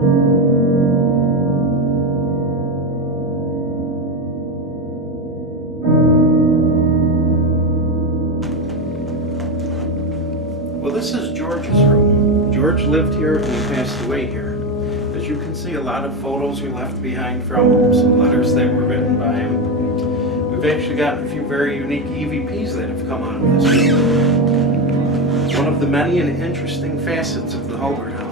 Well, this is George's room. George lived here and he passed away here. As you can see, a lot of photos were left behind from him, some letters that were written by him. We've actually gotten a few very unique EVPs that have come out of this room. One of the many and interesting facets of the Hulbert House.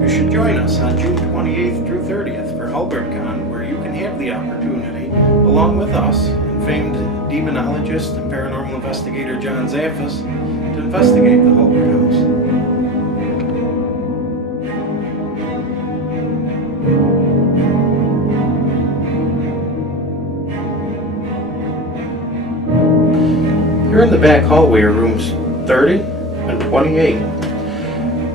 You should join us on June 28th through 30th for HulbertCon, where you can have the opportunity, along with us and famed demonologist and paranormal investigator John Zaffis, to investigate the Hulbert House. Here in the back hallway are rooms 30 and 28.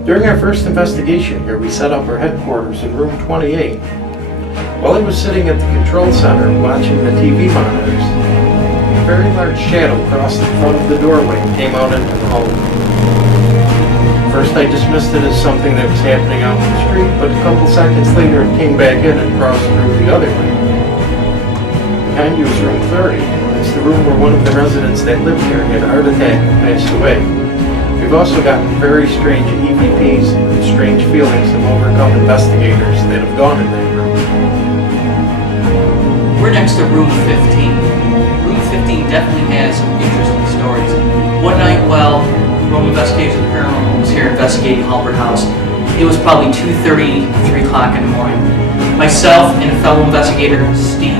During our first investigation here, we set up our headquarters in room 28. While I was sitting at the control center watching the TV monitors, a very large shadow crossed the front of the doorway and came out into the hallway. First I dismissed it as something that was happening out in the street, but a couple seconds later it came back in and crossed through the other way. Behind you is room 30. It's the room where one of the residents that lived here had a heart attack and passed away. We've also gotten very strange EVPs and strange feelings of overcome investigators that have gone in that room. We're next to room 15. Room 15 definitely has some interesting stories. One night while Roman Investigators of Paranormal was here investigating Hulbert House, it was probably 2:30, 3 o'clock in the morning. Myself and a fellow investigator, Steve,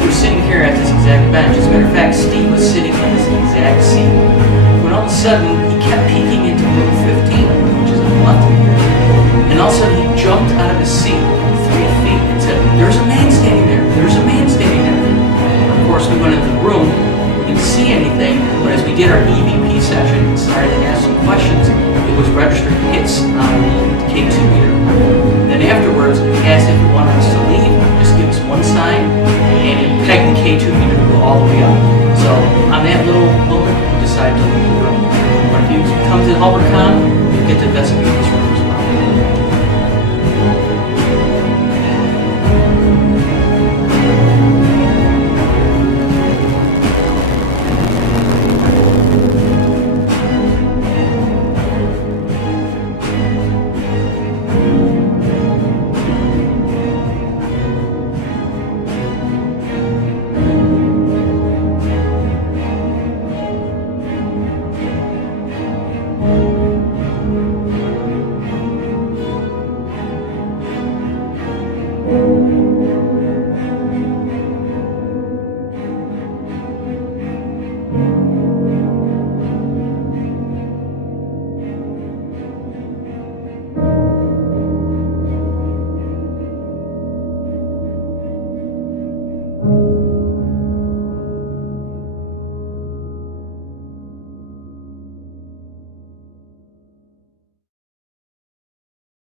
we were sitting here at this exact bench. As a matter of fact, Steve was sitting in this exact seat. When all of a sudden, he kept peeking into room 15, which is on the left of here. And all of a sudden, he jumped out of his seat 3 feet and said, "There's a man standing there. There's a man standing there." Of course, we went into the room. We didn't see anything, but as we did our EVP session and started to ask some questions, it was registering hits on the K2 meter. Then afterwards, we asked if he wanted us to leave, just give us one sign, and it pegged the K2 meter to go all the way up. So on that little moment, we decided to leave the room. But if you come to HulbertCon, you get to investigate this room.